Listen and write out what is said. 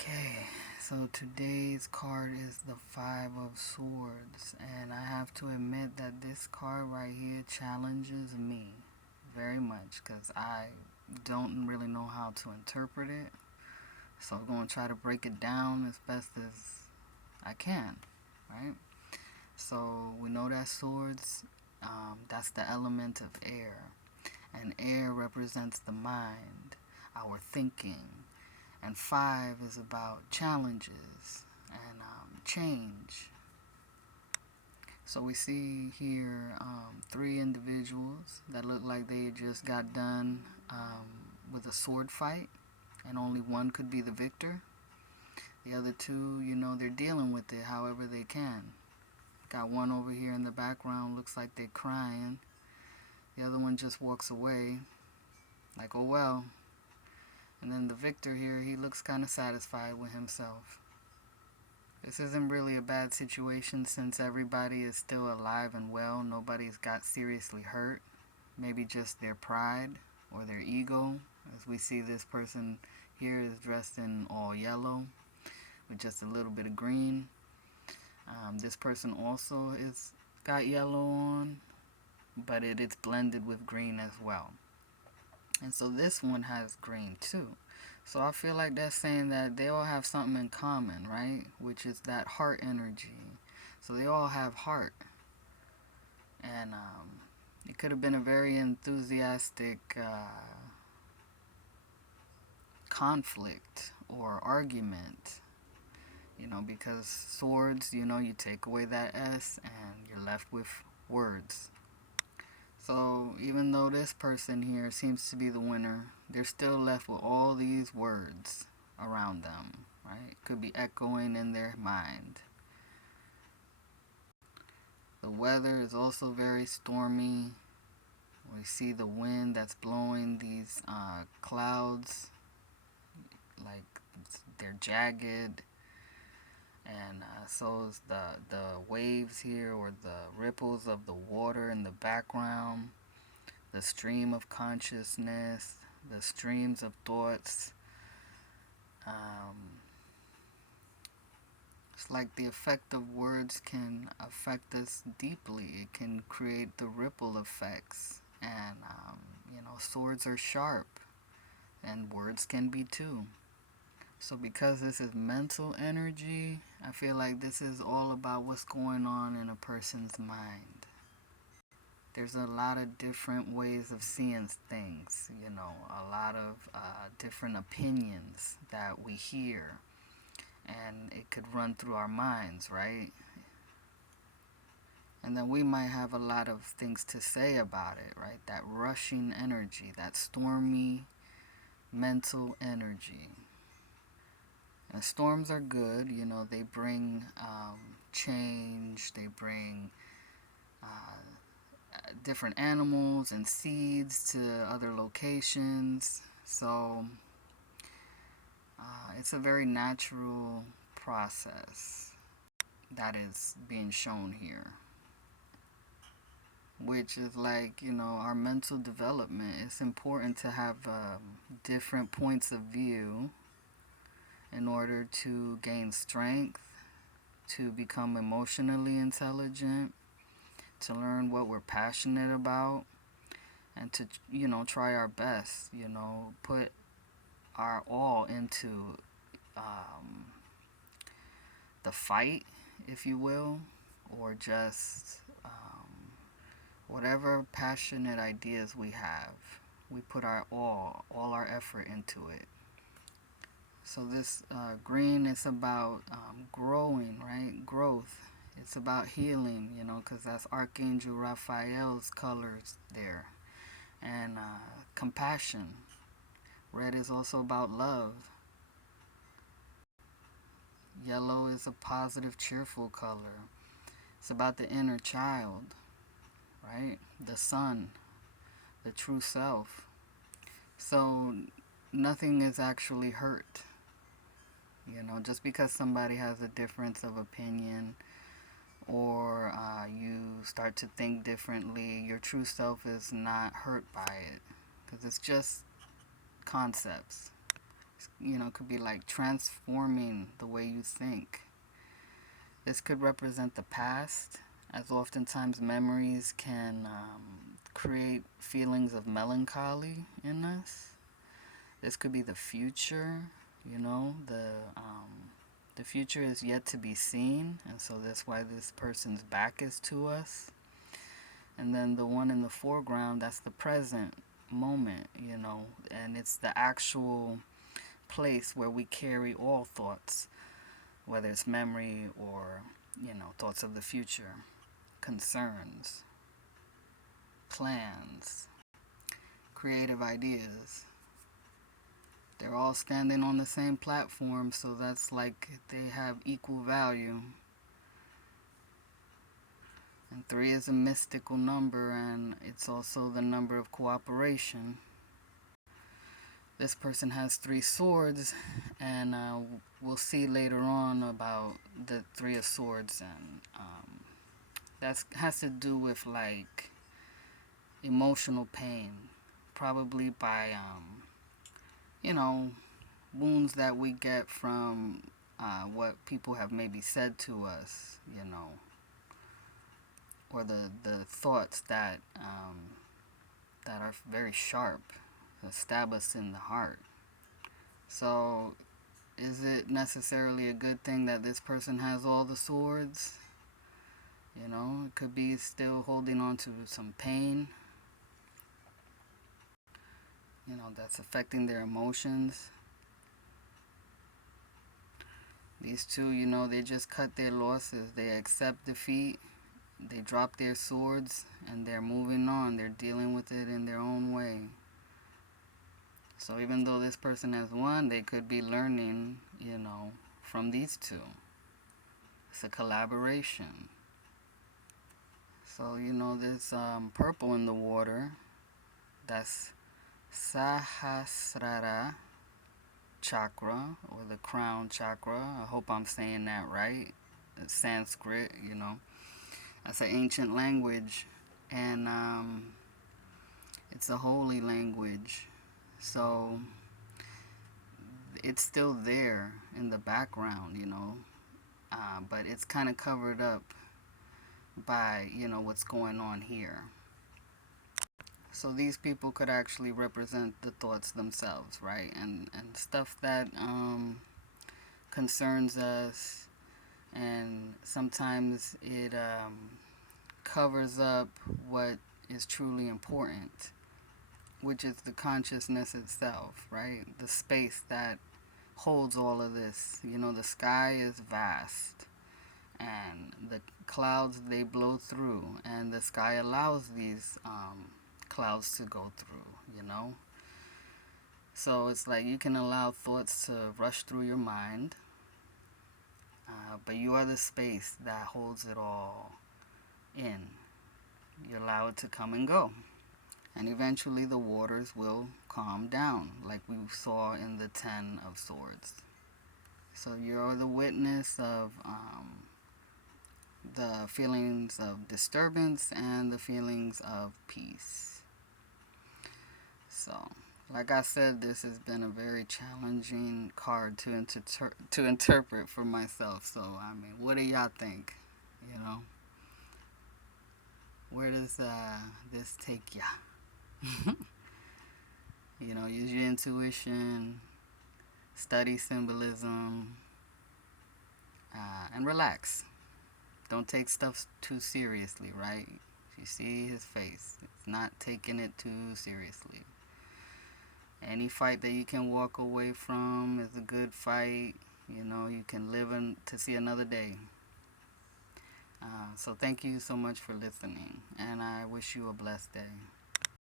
Okay, so today's card is the Five of Swords, and I have to admit that this card right here challenges me very much because I don't really know how to interpret it. So I'm going to try to break it down as best as I can, right? So we know that swords, that's the element of air, and air represents the mind, our thinking, and five is about challenges and change. So we see here three individuals that look like they just got done with a sword fight, and only one could be the victor. The other two, they're dealing with it however they can. Got one over here in the background, looks like they're crying. The other one just walks away, like, oh well. And then the victor here, he looks kind of satisfied with himself. This isn't really a bad situation since everybody is still alive and well. Nobody's got seriously hurt. Maybe just their pride or their ego. As we see, this person here is dressed in all yellow with just a little bit of green. This person also is got yellow on, but it's blended with green as well. And so this one has green too. So I feel like that's saying that they all have something in common, right? Which is that heart energy. So they all have heart. And it could have been a very enthusiastic conflict or argument, because swords, you take away that S and you're left with words. So even though this person here seems to be the winner, they're still left with all these words around them, right? Could be echoing in their mind. The weather is also very stormy. We see the wind that's blowing these clouds, like they're jagged. And so is the waves here, or the ripples of the water in the background, the stream of consciousness, the streams of thoughts. It's like the effect of words can affect us deeply. It can create the ripple effects. And, swords are sharp, and words can be too. So because this is mental energy, I feel like this is all about what's going on in a person's mind. There's a lot of different ways of seeing things, a lot of different opinions that we hear, and it could run through our minds, right? And then we might have a lot of things to say about it, right? That rushing energy, that stormy mental energy. And storms are good, they bring change, they bring different animals and seeds to other locations. So it's a very natural process that is being shown here, which is like, our mental development. It's important to have different points of view in order to gain strength, to become emotionally intelligent, to learn what we're passionate about, and to, try our best, put our all into the fight, if you will, or just whatever passionate ideas we have. We put our all our effort into it. So this green is about growing, right? Growth. It's about healing, because that's Archangel Raphael's colors there. And compassion. Red is also about love. Yellow is a positive, cheerful color. It's about the inner child, right? The sun, the true self. So nothing is actually hurt. Just because somebody has a difference of opinion, or you start to think differently, your true self is not hurt by it, because it's just concepts. Could be like transforming the way you think. This could represent the past, as oftentimes memories can create feelings of melancholy in us. This could be the future, the future is yet to be seen, and so that's why this person's back is to us. And then the one in the foreground, that's the present moment, and it's the actual place where we carry all thoughts, whether it's memory or, thoughts of the future, concerns, plans, creative ideas. They're all standing on the same platform, so that's like they have equal value. And 3 is a mystical number, and it's also the number of cooperation. This person has 3 swords, and we'll see later on about the 3 of swords, and that has to do with like emotional pain, probably by wounds that we get from what people have maybe said to us, or the thoughts that are very sharp, that stab us in the heart. So, is it necessarily a good thing that this person has all the swords? It could be still holding on to some pain, that's affecting their emotions. These two, they just cut their losses. They accept defeat. They drop their swords and they're moving on. They're dealing with it in their own way. So even though this person has won, they could be learning, from these two. It's a collaboration. So, there's purple in the water. That's Sahasrara chakra, or the crown chakra. I hope I'm saying that right. It's Sanskrit, That's an ancient language, and it's a holy language. So it's still there in the background, but it's kind of covered up by, what's going on here. So these people could actually represent the thoughts themselves, right? And stuff that concerns us, and sometimes it covers up what is truly important, which is the consciousness itself, right? The space that holds all of this. The sky is vast, and the clouds, they blow through, and the sky allows these clouds to go through, So it's like you can allow thoughts to rush through your mind, but you are the space that holds it all in. You allow it to come and go. And eventually the waters will calm down, like we saw in the 10 of Swords. So you're the witness of the feelings of disturbance and the feelings of peace. So, like I said, this has been a very challenging card to interpret for myself. So, what do y'all think? Where does this take ya? Use your intuition, study symbolism, and relax. Don't take stuff too seriously, right? You see his face. It's not taking it too seriously. Any fight that you can walk away from is a good fight. You can live to see another day. So thank you so much for listening, and I wish you a blessed day.